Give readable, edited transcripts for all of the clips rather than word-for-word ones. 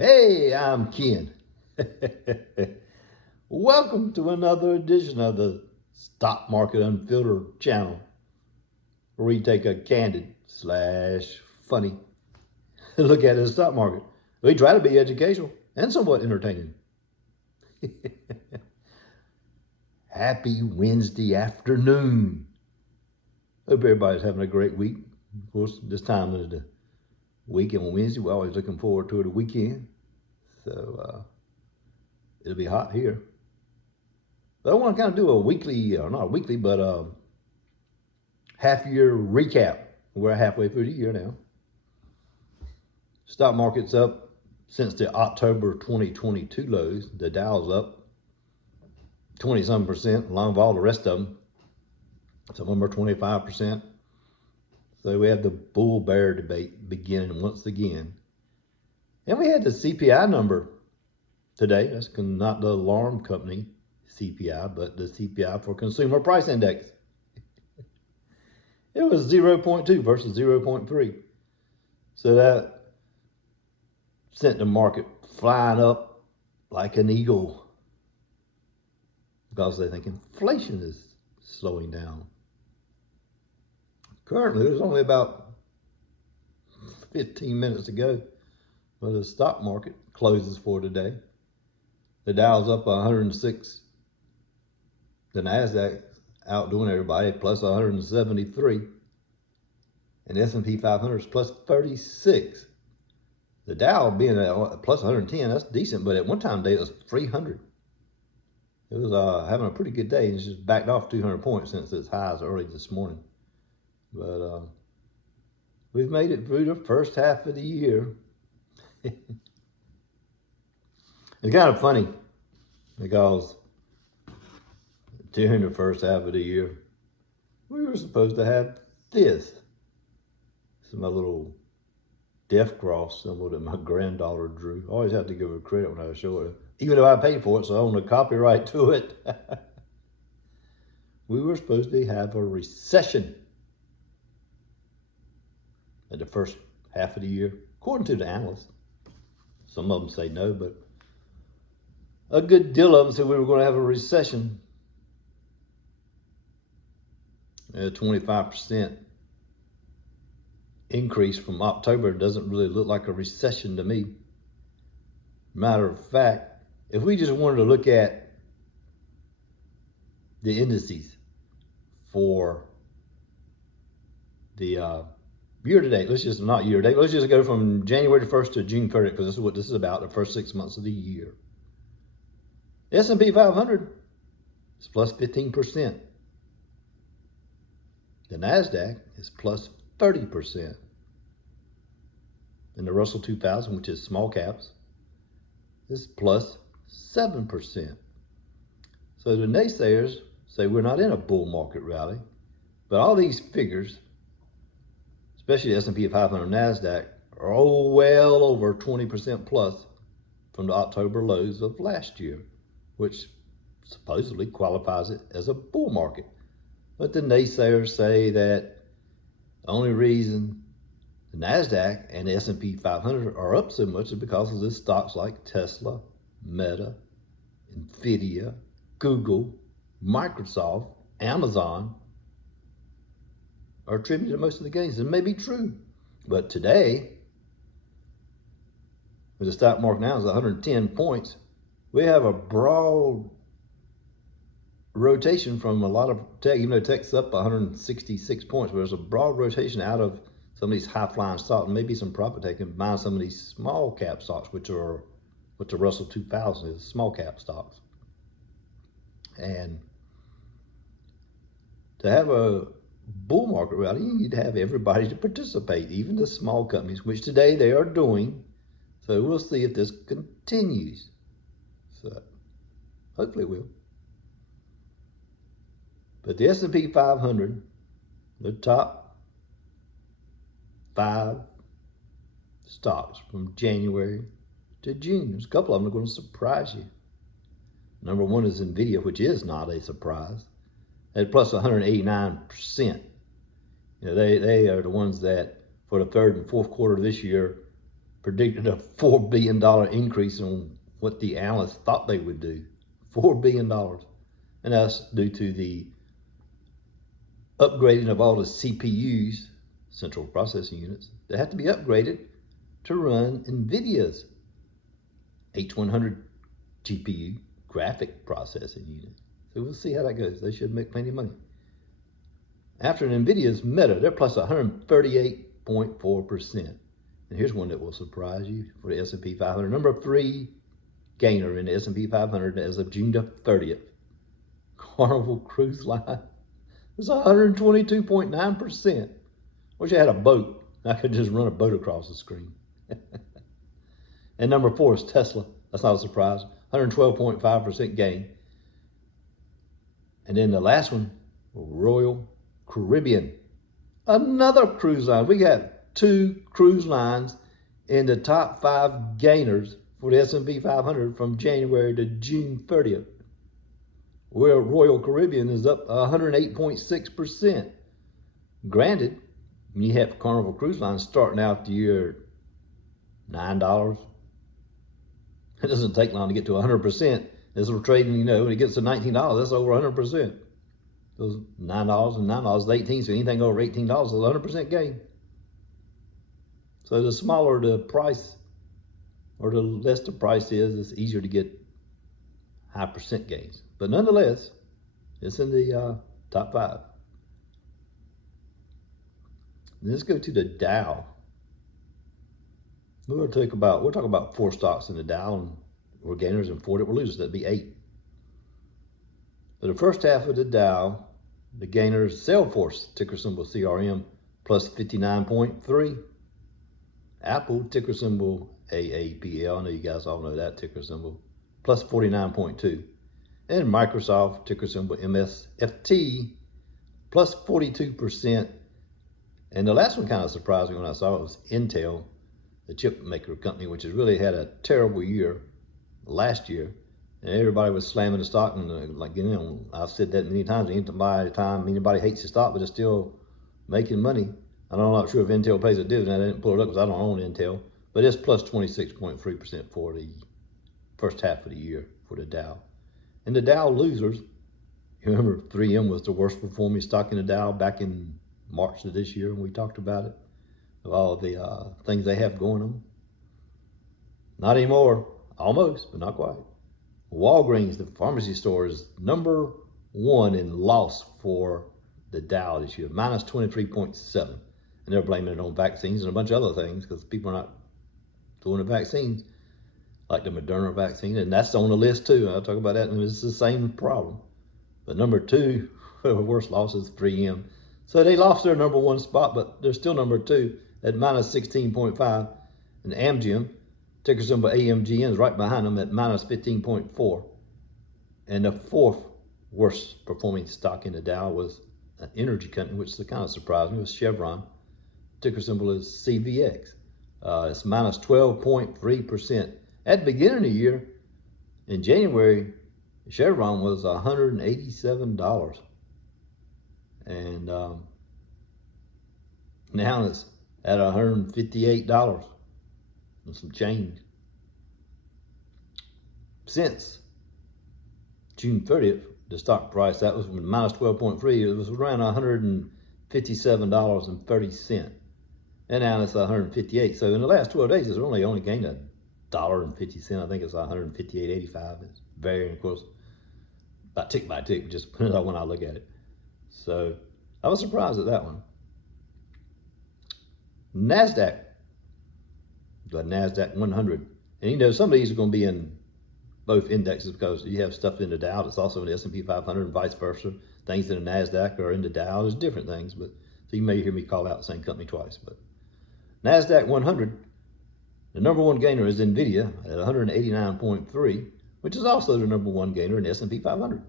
Hey, I'm Ken. Welcome to another edition of the Stock Market Unfiltered channel, where we take a candid / funny look at the stock market. We try to be educational and somewhat entertaining. Happy Wednesday afternoon. Hope everybody's having a great week. Of course, this time is the weekend on Wednesday. We're always looking forward to the weekend. So it'll be hot here. But I want to kind of do a weekly, or not a weekly, but a half-year recap. We're halfway through the year now. Stock market's up since the October 2022 lows. The Dow's up 20-some%, along with all the rest of them. Some of them are 25%. So we have the bull-bear debate beginning once again. And we had the CPI number today. That's not the alarm company CPI, but the CPI for Consumer Price Index. It was 0.2 versus 0.3. So that sent the market flying up like an eagle, because they think inflation is slowing down. Currently, there's only about 15 minutes to go when the stock market closes for today. The Dow's up 106. The NASDAQ outdoing everybody plus 173. And the S&P 500 is plus 36. The Dow being at plus 110, that's decent, but at one time today it was 300. It was having a pretty good day, and it's just backed off 200 points since its highs early this morning. But we've made it through the first half of the year. It's kind of funny because during the first half of the year, we were supposed to have this. This is my little death cross symbol that my granddaughter drew. I always have to give her credit when I show her, even though I paid for it, so I own the copyright to it. We were supposed to have a recession at the first half of the year, according to the analysts. Some of them say no, but a good deal of them said we were going to have a recession. 25% increase from October doesn't really look like a recession to me. Matter of fact, if we just wanted to look at the indices for the year-to-date, let's just go from January 1st to June 30th, because this is what this is about, the first 6 months of the year. S&P 500 is plus 15%. The NASDAQ is plus 30%. And the Russell 2000, which is small caps, is plus 7%. So the naysayers say we're not in a bull market rally, but all these figures, especially the S&P 500 and NASDAQ, are well over 20% plus from the October lows of last year, which supposedly qualifies it as a bull market. But the naysayers say that the only reason the NASDAQ and the S&P 500 are up so much is because of the stocks like Tesla, Meta, Nvidia, Google, Microsoft, Amazon are attributed to most of the gains. It may be true, but today, with the stock market now is 110 points, we have a broad rotation from a lot of tech, even though tech's up 166 points, but there's a broad rotation out of some of these high-flying stocks, maybe some profit taking, buying some of these small cap stocks, which are what the Russell 2000 is, small cap stocks. And to have a bull market rally, you need to have everybody to participate, even the small companies, which today they are doing. So we'll see if this continues. So hopefully it will. But the S&P 500, the top 5 stocks from January to June. There's a couple of them that are going to surprise you. Number one is Nvidia, which is not a surprise, at plus 189%. You know, they are the ones that for the third and fourth quarter of this year predicted a $4 billion increase on what the analysts thought they would do. $4 billion. And that's due to the upgrading of all the CPUs, central processing units, that have to be upgraded to run NVIDIA's H100 GPU graphic processing unit. So we'll see how that goes. They should make plenty of money. After NVIDIA's Meta, they're plus 138.4%. And here's one that will surprise you for the S&P 500. Number 3 gainer in the S&P 500 as of June the 30th. Carnival Cruise Line. It's 122.9%. Wish I had a boat. I could just run a boat across the screen. And number 4 is Tesla. That's not a surprise. 112.5% gain. And then the last one, Royal Caribbean. Another cruise line. We got 2 cruise lines in the top 5 gainers for the S&P 500 from January to June 30th. Where Royal Caribbean is up 108.6%. Granted, you have Carnival Cruise Line starting out the year $9. It doesn't take long to get to 100%. As we're trading, when it gets to $19, that's over 100%. Those $9 and $9 is 18, so anything over $18 is a 100% gain. So the smaller the price, or the less the price is, it's easier to get high percent gains. But nonetheless, it's in the top 5. Let's go to the Dow. We'll talk about 4 stocks in the Dow, and we're gainers and 4 that were losers. That'd be 8. For the first half of the Dow, the gainers, Salesforce, ticker symbol CRM, plus 59.3. Apple, ticker symbol AAPL. I know you guys all know that ticker symbol, plus 49.2. And Microsoft, ticker symbol MSFT, plus 42%. And the last one kind of surprised me when I saw it was Intel, the chip maker company, which has really had a terrible year last year. And everybody was slamming the stock, and I've said that many times. Anytime anybody hates the stock, but it's still making money. I'm not sure if Intel pays a dividend. I didn't pull it up because I don't own Intel, but it's plus 26.3% for the first half of the year for the Dow. And the Dow losers, you remember 3M was the worst performing stock in the Dow back in March of this year, and we talked about it, of all the things they have going on. Not anymore. Almost, but not quite. Walgreens, the pharmacy store, is number 1 in loss for the Dow this year, minus 23.7. And they're blaming it on vaccines and a bunch of other things because people are not doing the vaccines, like the Moderna vaccine, and that's on the list too. I'll talk about that, and it's the same problem. But number 2, the worst loss is 3M. So they lost their number 1 spot, but they're still number 2 at minus 16.5. And Amgen, ticker symbol AMGN, is right behind them at minus 15.4. And the 4th worst performing stock in the Dow was an energy company, which kind of surprised me, was Chevron. Ticker symbol is CVX. It's minus 12.3%. At the beginning of the year, in January, Chevron was $187. And now it's at $158 and some change. Since June 30th, the stock price, that was minus 12.3, it was around $157.30. And now it's $158. So in the last 12 days, it's only gained $1.50. I think it's $158.85. It's varying, of course, by tick by tick, just when I look at it. So I was surprised at that one. NASDAQ, the NASDAQ 100. And some of these are going to be in both indexes because you have stuff in the Dow that's also in the S&P 500 and vice versa. Things in the NASDAQ are in the Dow. There's different things, but so you may hear me call out the same company twice. But NASDAQ 100, the number 1 gainer is NVIDIA at 189.3, which is also the number 1 gainer in the S&P 500.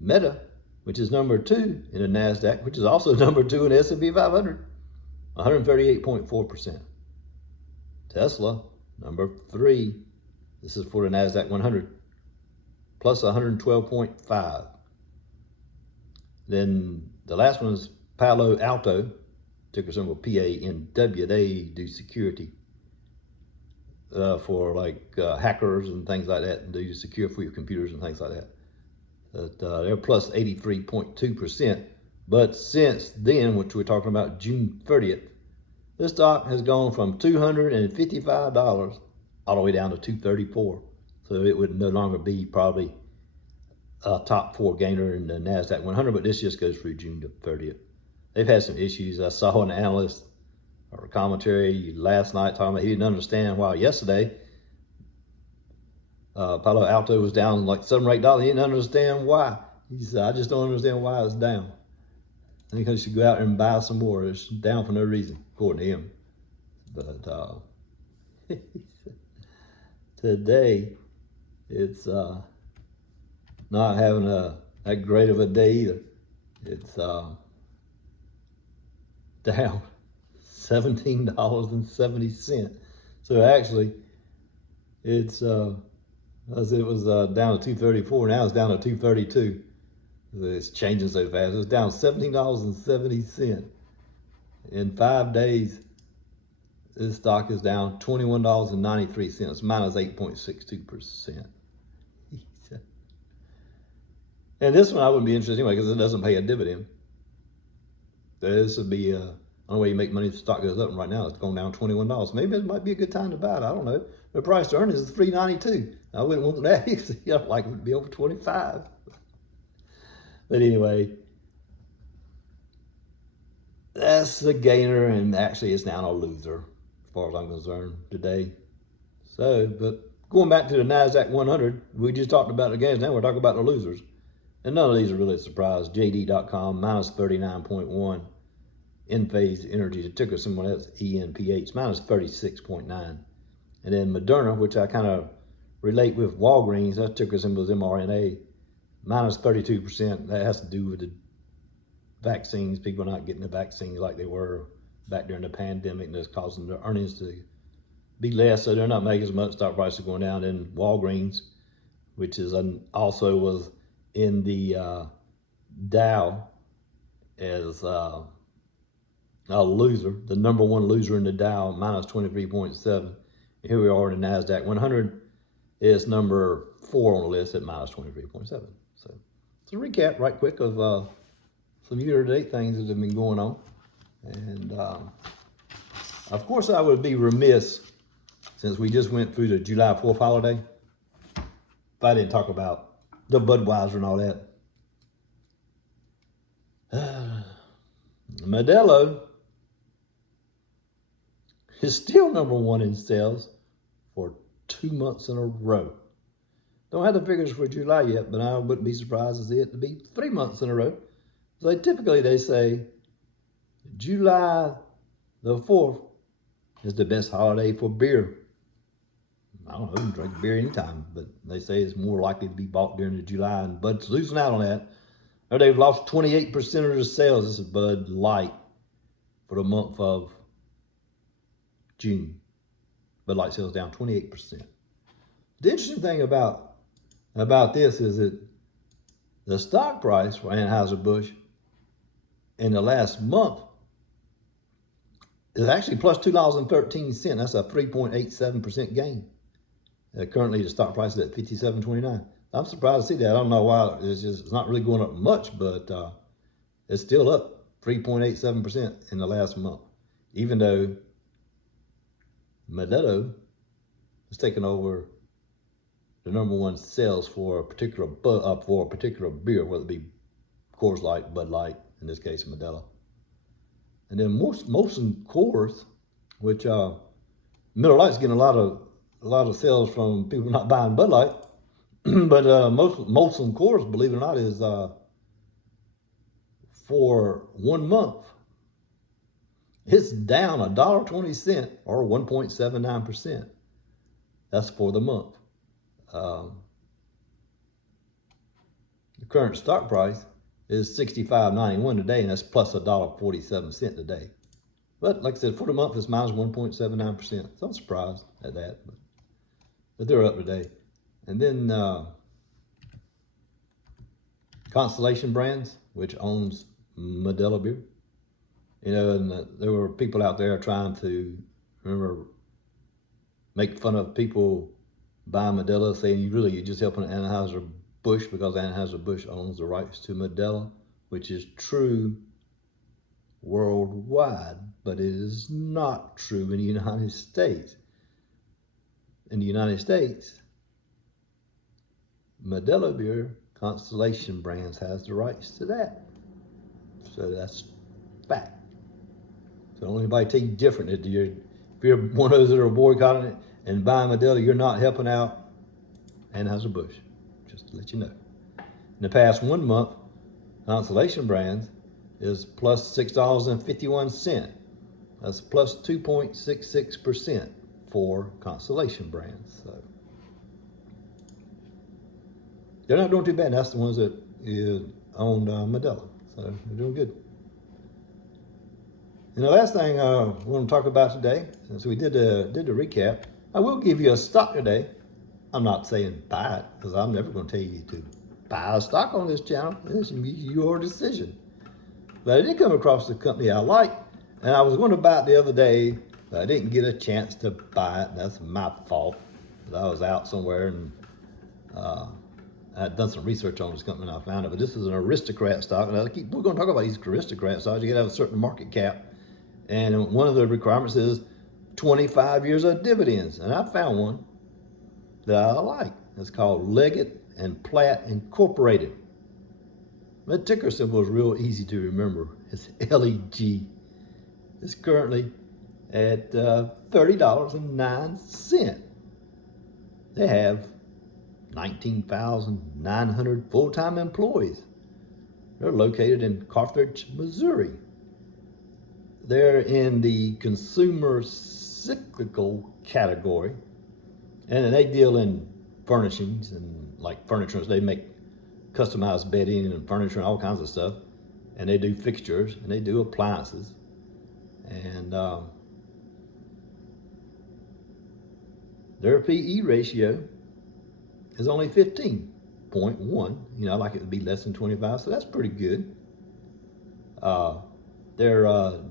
Meta, which is number 2 in the NASDAQ, which is also number 2 in the S&P 500, 138.4%. Tesla, number 3. This is for the NASDAQ 100, plus 112.5. Then the last one is Palo Alto, ticker symbol PANW. They do security for like hackers and things like that, and do you secure for your computers and things like that. But they're plus 83.2%. But since then, which we're talking about June 30th, this stock has gone from $255 all the way down to $234. So it would no longer be probably a top 4 gainer in the NASDAQ 100, but this just goes through June 30th. They've had some issues. I saw an analyst or a commentary last night talking about he didn't understand why yesterday Palo Alto was down like $7 or $8. He didn't understand why. He said, I just don't understand why it's down. I think I should go out and buy some more. It's down for no reason, according to him. But today, it's not having that great of a day either. It's down $17.70. So actually, it's as it was down to 234, now it's down to 232. It's changing so fast. It's down $17.70. In 5 days, this stock is down $21.93, minus 8.62%. And this one I wouldn't be interested anyway because it doesn't pay a dividend. This would be the only way you make money if the stock goes up. And right now it's going down $21. Maybe it might be a good time to buy it. I don't know. The price to earnings is $3.92. I wouldn't want that if I'd like it to be over 25. But anyway, that's the gainer, and actually it's now a loser as far as I'm concerned today. So, but going back to the NASDAQ 100, we just talked about the gains. Now we're talking about the losers. And none of these are really a surprise. JD.com, minus 39.1. Enphase Energy, the ticker symbol, that's ENPH, minus 36.9. And then Moderna, which I kind of relate with Walgreens, that ticker symbol is mRNA, minus 32%. That has to do with the vaccines, people not getting the vaccines like they were back during the pandemic, and that's causing their earnings to be less, so they're not making as much. Stock prices going down. And Walgreens, which is also was in the Dow as a loser, the number 1 loser in the Dow, minus 23.7. Here we are in the NASDAQ 100 is number 4 on the list at minus 23.7. So it's a recap right quick of some year-to-date things that have been going on. And of course I would be remiss, since we just went through the July 4th holiday, if I didn't talk about the Budweiser and all that. Modelo is still number 1 in sales for 2 months in a row. Don't have the figures for July yet, but I wouldn't be surprised to see it to be 3 months in a row. So typically they say July the 4th is the best holiday for beer. I don't know, you can drink beer anytime, but they say it's more likely to be bought during the July, and Bud's losing out on that. Or they've lost 28% of their sales. This is Bud Light for the month of June. Bud Light sales down 28%. The interesting thing about this is that the stock price for Anheuser-Busch in the last month is actually plus $2.13. That's a 3.87% gain. Currently, the stock price is at $57.29. I'm surprised to see that. I don't know why. It's not really going up much, but it's still up 3.87% in the last month, even though Modelo has taken over the number 1 sales for a particular beer, whether it be Coors Light, Bud Light, in this case Modelo. And then Molson Coors, which Miller Lite's getting a lot of sales from people not buying Bud Light, but Molson Coors, believe it or not, is for 1 month, it's down $1.20 or 1.79%. That's for the month. The current stock price is $65.91 today, and that's plus $1.47 today. But like I said, for the month, it's minus 1.79%. So I'm surprised at that, but they're up today. And then Constellation Brands, which owns Modelo beer. You know, and there were people out there trying to, remember, make fun of people buying Modelo, saying you're just helping Anheuser-Busch because Anheuser-Busch owns the rights to Modelo, which is true worldwide, but it is not true in the United States. In the United States, Modelo beer, Constellation Brands has the rights to that. So that's fact. So don't anybody tell you different. If you're one of those that are boycotting it and buying Modelo, you're not helping out Anheuser-Busch. Just to let you know. In the past 1 month, Constellation Brands is plus $6.51. That's plus 2.66% for Constellation Brands. So they're not doing too bad. That's the ones that own Modelo. So they're doing good. And the last thing I want to talk about today, since we did the recap, I will give you a stock today. I'm not saying buy it, because I'm never going to tell you to buy a stock on this channel. It's your decision. But I did come across the company I like, and I was going to buy it the other day, but I didn't get a chance to buy it. That's my fault. I was out somewhere and I had done some research on this company and I found it. But this is an aristocrat stock, and we're going to talk about these aristocrat stocks. You got to have a certain market cap, and one of the requirements is 25 years of dividends. And I found one that I like. It's called Leggett and Platt Incorporated. The ticker symbol is real easy to remember. It's LEG. It's currently at $30.09. They have 19,900 full-time employees. They're located in Carthage, Missouri. They're in the consumer cyclical category, and they deal in furnishings and like furniture. They make customized bedding and furniture and all kinds of stuff, and they do fixtures and they do appliances, and their PE ratio is only 15.1. You know, I like it to be less than 25, so that's pretty good. Their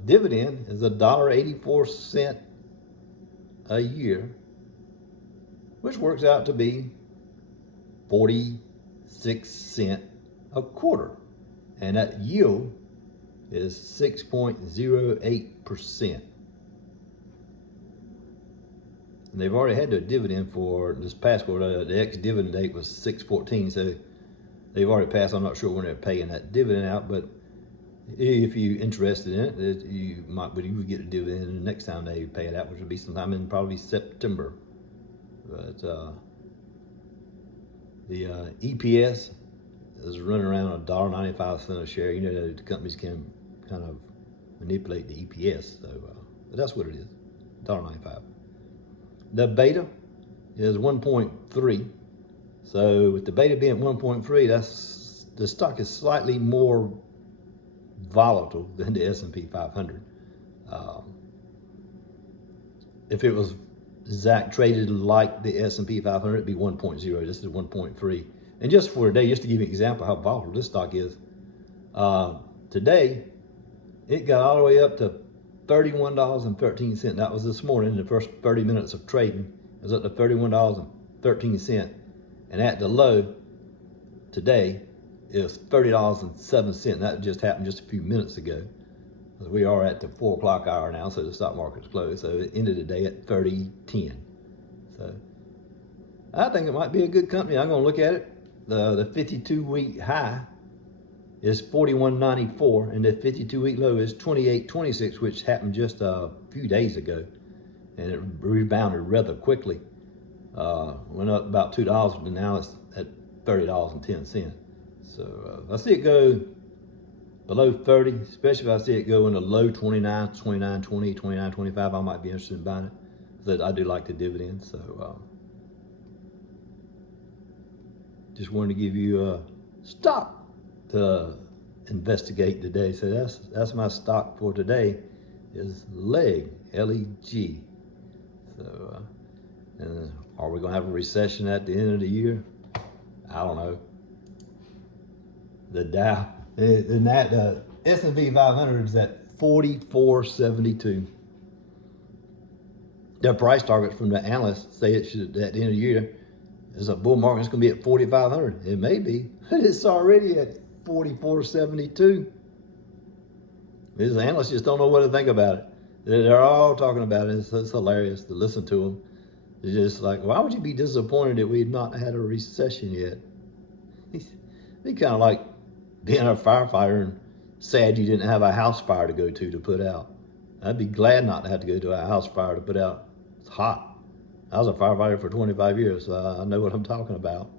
dividend is $1.84 a year, which works out to be 46 cents a quarter, and that yield is 6.08%. And they've already had their dividend for this past quarter. The ex-dividend date was 6/14, so they've already passed. I'm not sure when they're paying that dividend out, but if you're interested in it, you would get a dividend the next time they pay it out, which would be sometime in probably September. But the EPS is running around $1.95 a share. You know, the companies can kind of manipulate the EPS, so but that's what it is, $1.95. The beta is 1.3. So with the beta being 1.3, that's the stock is slightly more volatile than the S&P 500. If it was traded like the S&P 500, it'd be 1.0. This is 1.3. And just for today, just to give you an example of how volatile this stock is, today it got all the way up to $31.13. That was this morning, in the first 30 minutes of trading. It was up to $31.13. And at the low today is $30.07. That just happened just a few minutes ago. We are at the 4 o'clock hour now, so the stock market's closed. So it ended the day at 30.10. So I think it might be a good company. I'm going to look at it. The 52-week high is 41.94, and the 52-week low is 28.26, which happened just a few days ago, and it rebounded rather quickly. Went up about $2, and now it's at $30.10. So if I see it go below 30, especially if I see it go in the low 29, 29.20, 29.25, I might be interested in buying it. But I do like the dividends, so just wanted to give you a stock to investigate today. So that's my stock for today, is LEG. So are we going to have a recession at the end of the year? I don't know. The Dow, the S&P 500 is at 4472. their price targets from the analysts say it should, at the end of the year, is a bull market. It's going to be at 4,500. It may be, but it's already at 4,472. These analysts just don't know what to think about it. They're all talking about it. It's hilarious to listen to them. It's just like, why would you be disappointed that we've not had a recession yet? It'd be kind of like being a firefighter and sad you didn't have a house fire to go to put out. I'd be glad not to have to go to a house fire to put out. It's hot. I was a firefighter for 25 years, so I know what I'm talking about.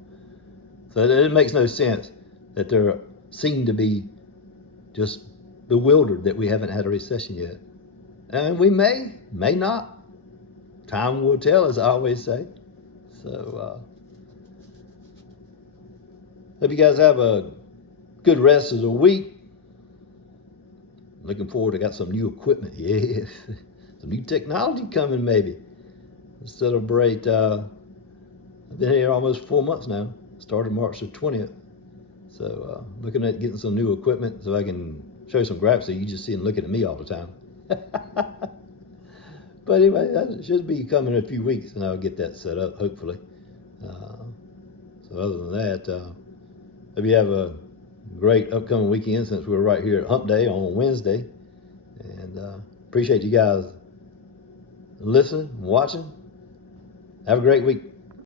So it makes no sense that they seem to be just bewildered that we haven't had a recession yet. And we may not. Time will tell, as I always say. So, hope you guys have a good rest of the week. Looking forward to got some new equipment. Yeah, some new technology coming maybe. To celebrate, I've been here almost 4 months now. Started March the 20th. So looking at getting some new equipment so I can show you some graphs so you just see and looking at me all the time. But anyway, that should be coming in a few weeks and I'll get that set up, hopefully. So other than that, hope you have a great upcoming weekend since we're right here at Hump Day on Wednesday. And appreciate you guys listening, watching. Have a great week.